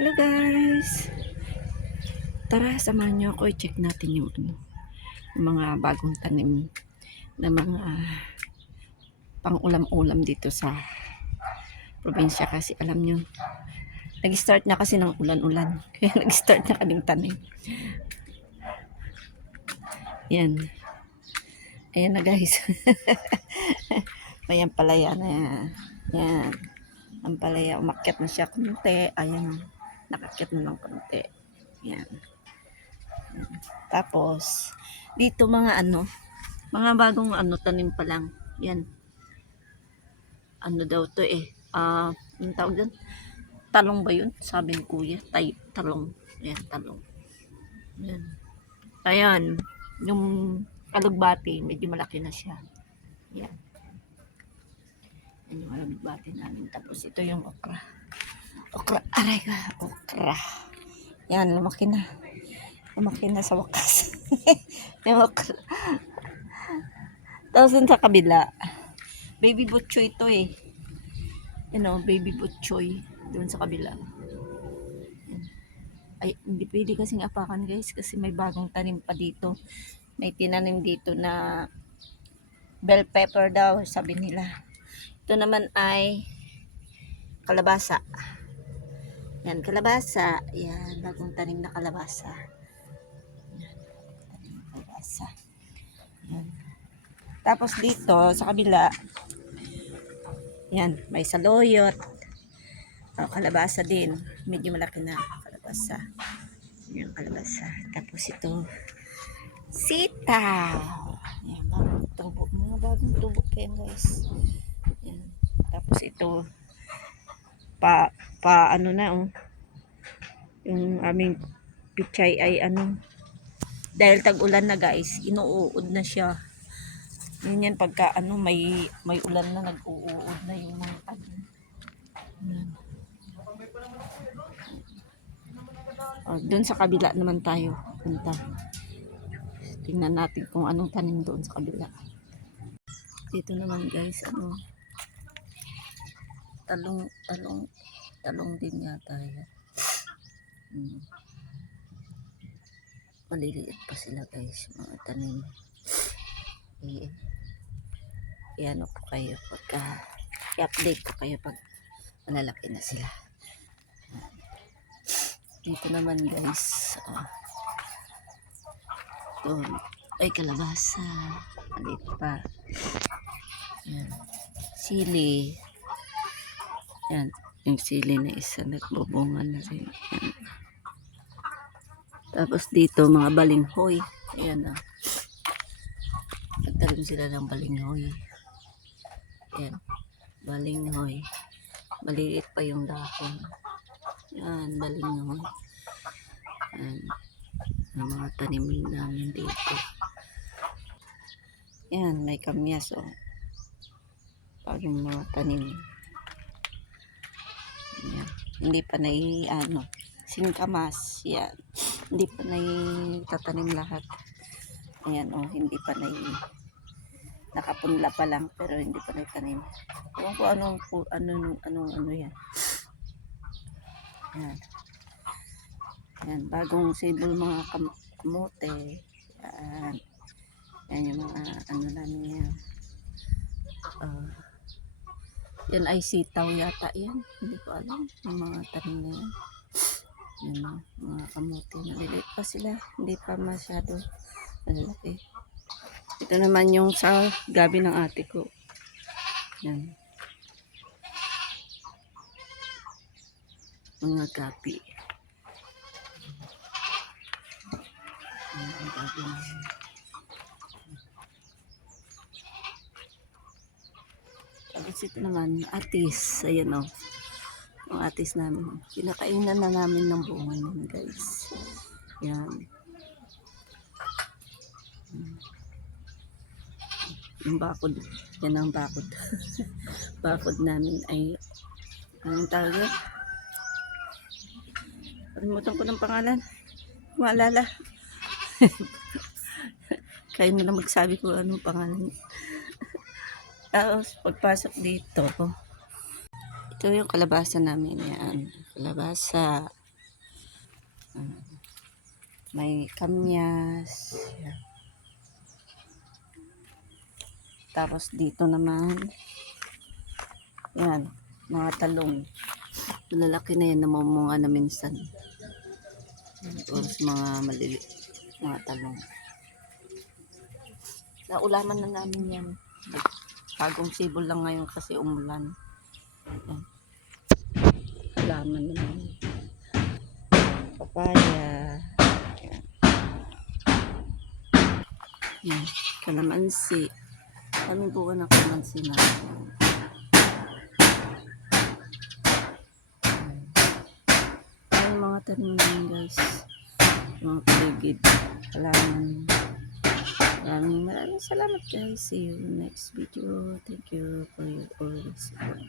Hello guys! Tara, samahan nyo ako. I-check natin yung yung mga bagong tanim na mga pang-ulam-ulam dito sa probinsya. Kasi alam nyo, nag-start na kasi ng ulan-ulan. Kaya nag-start na kaming tanim. Yan. Ayan na guys. May ampalaya na yan. Yan. Ampalaya. Umakyat na siya konti. Ayan. Nakakyat na ng konti. Yan. Tapos, dito mga mga bagong tanim pa lang. Yan. Ano daw to eh. Yung tawag doon? Talong ba yun? Sabi ni kuya. Talong. Yan, talong. Yan. Ayan. Yung alugbati, medyo malaki na siya. Yan. Yan yung alugbati namin. Tapos ito yung okra. Okra. Aray ka. Okra. Yan, lumaki na. Lumaki na sa wakas. Yung okra. Tapos sa kabila, baby butchoy ito eh. Baby butchoy doon sa kabila. Ay, hindi pwede kasing apakan guys kasi may bagong tanim pa dito. May tinanim dito na bell pepper daw, sabi nila. Ito naman ay kalabasa. Yan, kalabasa. Yan, bagong tanim na kalabasa. Yan, tanim na kalabasa. Yan. Tapos dito sa kabila, yan, may saloyot. Kalabasa din. Medyo malaki na kalabasa. Yan, kalabasa. Tapos ito, sitaw. Yan, bagong tubo. Mga bagong tubo pa yan, guys. Yan. Tapos ito, yung aming pichay ay dahil tag-ulan na guys, inuuod na siya. Yun yan, pagka may ulan na, nag-uuod na yung mga doon sa kabila naman tayo punta. Tingnan natin kung anong tanim doon sa kabila. Dito naman guys, talong din yata yan. Maliliit pa sila guys, mga tanim. Iano po kayo pagka i-update ko kayo pag malalaki na sila. Dito naman guys, ito ay kalabasa, maliit pa. Yan. Sili. Yan, yung sili na isa nagbubunga na rin. Yan. Tapos dito mga balinghoy. Ayan na. Nagtalim sila ng balinghoy. Yan, balinghoy. Maliit pa yung dahon. Yan, balinghoy. Yan, ang mga tanim namin dito. Yan, may kamyas bagong mga tanim. Yan. Hindi pa singkamas. Yan. Hindi pa tatanim lahat. Ayan hindi pa nakapunla pa lang pero hindi pa tanim. Ewan ko anong yan. Yan. Yan, bagong sibol mga kamote. Yan. Yan yung mga namin yan. Yan ay sitaw yata yan. Hindi ko alam yung mga tanim na yan. Yan mga kamote. Maliliit pa sila. Hindi pa masyado malaki. Ito naman yung sa gabi ng ate ko. Yan. Mga gabi. Mga gabi na yan. Tapos ito naman, atis. Ayan ang atis namin. Pinakainan na namin ng bunga nun guys. Yan. Yung bakod. Yan ang bakod. Bakod namin ay anong tawag yun? Kalimutan ko ng pangalan. Maalala. Kayo na magsabi ko anong pangalan. Tapos pagpasok dito, ito yung kalabasa namin. Yan. Kalabasa. May kamyas. Yan. Tapos dito naman, yan, mga talong. Lalaki na yan, namumunga na minsan. Tapos mga maliliit, mga talong. Naulaman na namin yan. Bagong sibol lang ngayon kasi umulan. Yan. Ulaman na namin. Papaya. Yan. Yan. Kalamansi. Kami buwan na kalamansi na. Ay, mga tanim namin guys. Mga paligid. Halaman. Maraming salamat guys. See you next video. Thank you for your always support.